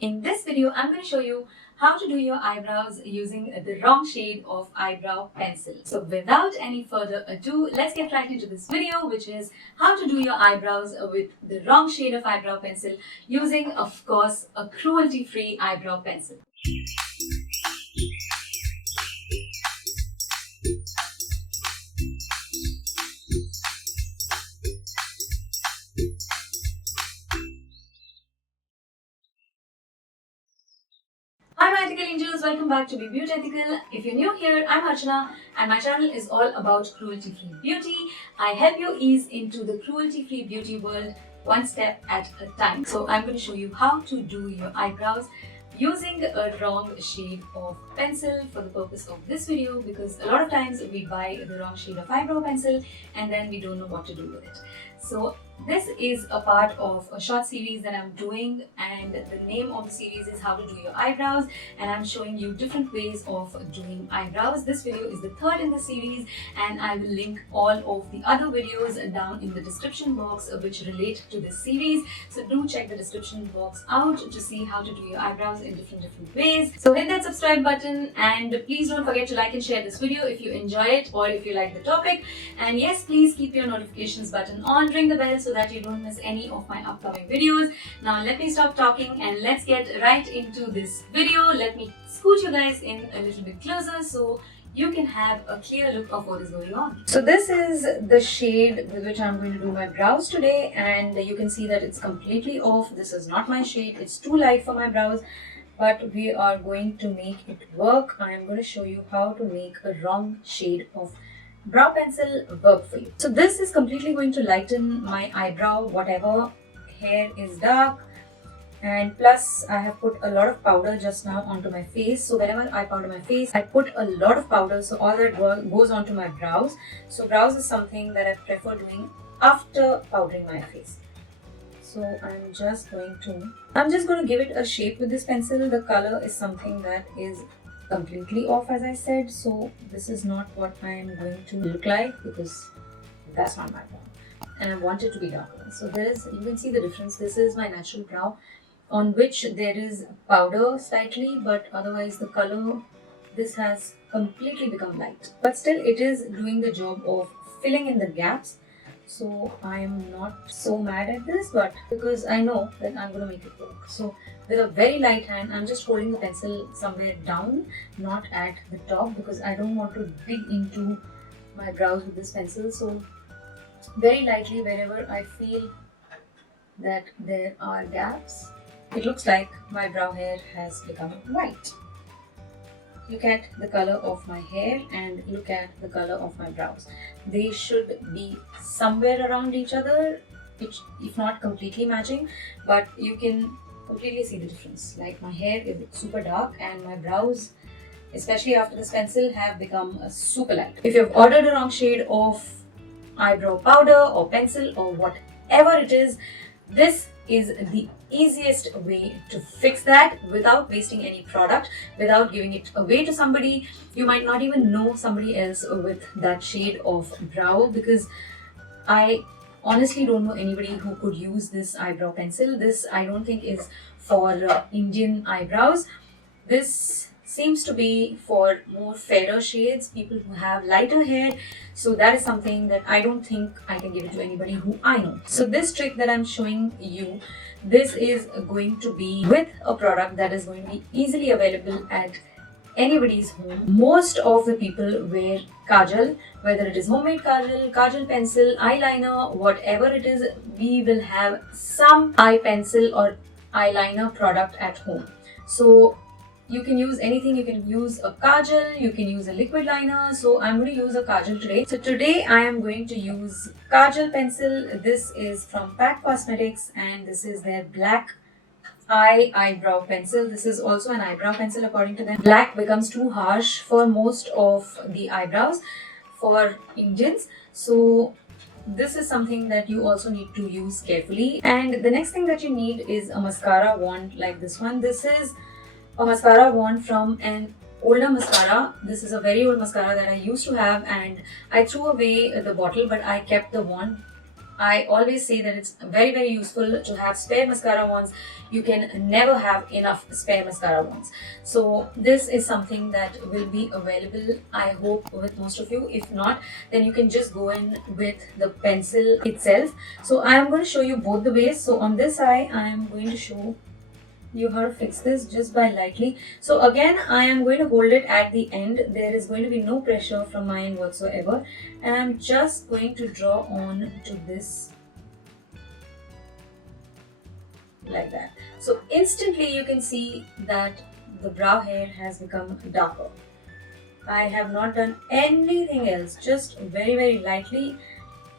In this video, I'm going to show you how to do your eyebrows using the wrong shade of eyebrow pencil. So without any further ado, let's get right into this video, which is how to do your eyebrows with the wrong shade of eyebrow pencil using, of course, a cruelty-free eyebrow pencil. Hi Beautethical Angels, welcome back to Be Beautethical. If you're new here, I'm Archana and my channel is all about cruelty-free beauty. I help you ease into the cruelty-free beauty world one step at a time. So I'm going to show you how to do your eyebrows using a wrong shade of pencil for the purpose of this video, because a lot of times we buy the wrong shade of eyebrow pencil and then we don't know what to do with it. So this is a part of a short series that I'm doing, and the name of the series is how to do your eyebrows, and I'm showing you different ways of doing eyebrows. This video is the third in the series and I will link all of the other videos down in the description box which relate to this series. So do check the description box out to see how to do your eyebrows in different ways. So hit that subscribe button and please don't forget to like and share this video if you enjoy it or if you like the topic. And yes, please keep your notifications button on, ring the bell so that you don't miss any of my upcoming videos. Now let me stop talking and let's get right into this video. Let me scoot you guys in a little bit closer so you can have a clear look of what is going on. So this is the shade with which I'm going to do my brows today, and you can see that it's completely off. This is not my shade, it's too light for my brows, but we are going to make it work. I am going to show you how to make a wrong shade of brow pencil work for you. So this is completely going to lighten my eyebrow, whatever hair is dark, and plus I have put a lot of powder just now onto my face. So whenever I powder my face, I put a lot of powder, so all that goes onto my brows. So brows is something that I prefer doing after powdering my face. So I'm just going to give it a shape with this pencil. The color is something that is completely off, as I said, so this is not what I am going to look like, because that's not my brow and I want it to be darker. So you can see the difference. This is my natural brow on which there is powder slightly, but otherwise the color, this has completely become light, but still it is doing the job of filling in the gaps. So I am not so mad at this, but because I know that I'm going to make it work. So with a very light hand, I'm just holding the pencil somewhere down, not at the top, because I don't want to dig into my brows with this pencil. So very lightly, wherever I feel that there are gaps, it looks like my brow hair has become white. Look at the color of my hair and look at the color of my brows. They should be somewhere around each other, if not completely matching, but you can completely see the difference. Like my hair is super dark and my brows, especially after this pencil, have become super light. If you've ordered a wrong shade of eyebrow powder or pencil or whatever it is, this is the easiest way to fix that without wasting any product, without giving it away to somebody. You might not even know somebody else with that shade of brow, because I honestly don't know anybody who could use this eyebrow pencil. This I don't think is for Indian eyebrows. This seems to be for more fairer shades, people who have lighter hair. So that is something that I don't think I can give it to anybody who I know. So this trick that I'm showing you, this is going to be with a product that is going to be easily available at anybody's home. Most of the people wear kajal, whether it is homemade kajal, kajal pencil, eyeliner, whatever it is, we will have some eye pencil or eyeliner product at home. So you can use anything. You can use a kajal, you can use a liquid liner. So I'm going to use a kajal today. So today I am going to use kajal pencil. This is from Pat Cosmetics and this is their black eyebrow pencil. This is also an eyebrow pencil according to them. Black becomes too harsh for most of the eyebrows for Indians. So this is something that you also need to use carefully. And the next thing that you need is a mascara wand like this one. This is a mascara wand from an older mascara. This is a very old mascara that I used to have and I threw away the bottle, but I kept the wand. I always say that it's very useful to have spare mascara wands. You can never have enough spare mascara wands. So this is something that will be available, I hope, with most of you. If not, then you can just go in with the pencil itself. So I am going to show you both the ways. So on this eye, I am going to show you how to fix this just by lightly. So again, I am going to hold it at the end. There is going to be no pressure from my end whatsoever, and I'm just going to draw on to this like that. So instantly you can see that the brow hair has become darker. I have not done anything else, just very lightly.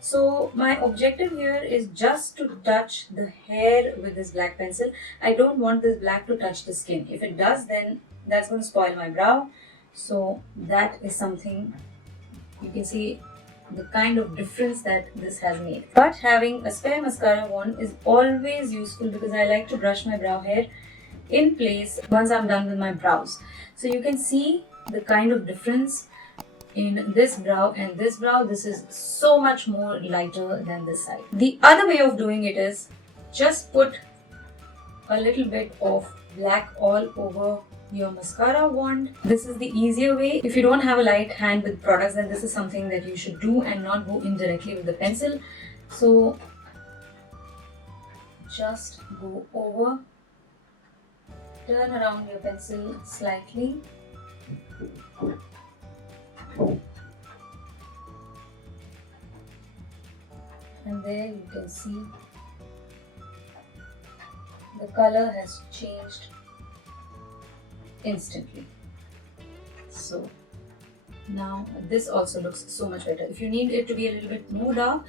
So my objective here is just to touch the hair with this black pencil. I don't want this black to touch the skin. If it does, then that's going to spoil my brow. So that is something you can see the kind of difference that this has made. But having a spare mascara wand is always useful because I like to brush my brow hair in place once I'm done with my brows. So you can see the kind of difference in this brow and this brow. This is so much more lighter than this side. The other way of doing it is just put a little bit of black all over your mascara wand. This is the easier way. If you don't have a light hand with products, then this is something that you should do and not go in directly with the pencil. So just go over, turn around your pencil slightly, and there you can see the color has changed instantly. So now this also looks so much better. If you need it to be a little bit more dark,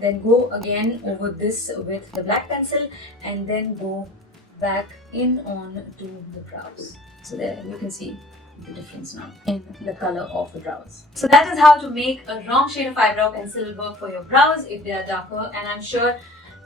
then go again over this with the black pencil and then go back in on to the brows. So there you can see the difference now in the color of the brows. So that is how to make a wrong shade of eyebrow pencil work for your brows if they are darker, and I'm sure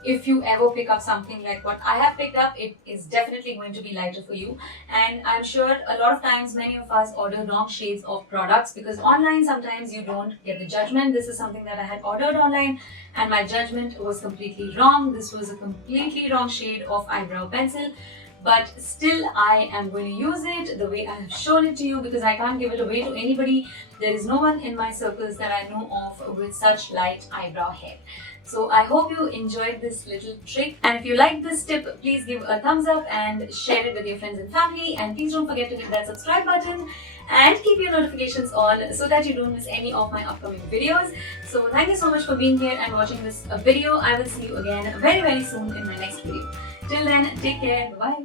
if you ever pick up something like what I have picked up, it is definitely going to be lighter for you. And I'm sure a lot of times many of us order wrong shades of products because online sometimes you don't get the judgment. This is something that I had ordered online and my judgment was completely wrong. This was a completely wrong shade of eyebrow pencil. But still I am going to use it the way I have shown it to you because I can't give it away to anybody. There is no one in my circles that I know of with such light eyebrow hair. So I hope you enjoyed this little trick, and if you like this tip, please give a thumbs up and share it with your friends and family, and please don't forget to hit that subscribe button and keep your notifications on so that you don't miss any of my upcoming videos. So thank you so much for being here and watching this video. I will see you again very soon in my next video. Till then, take care. Bye.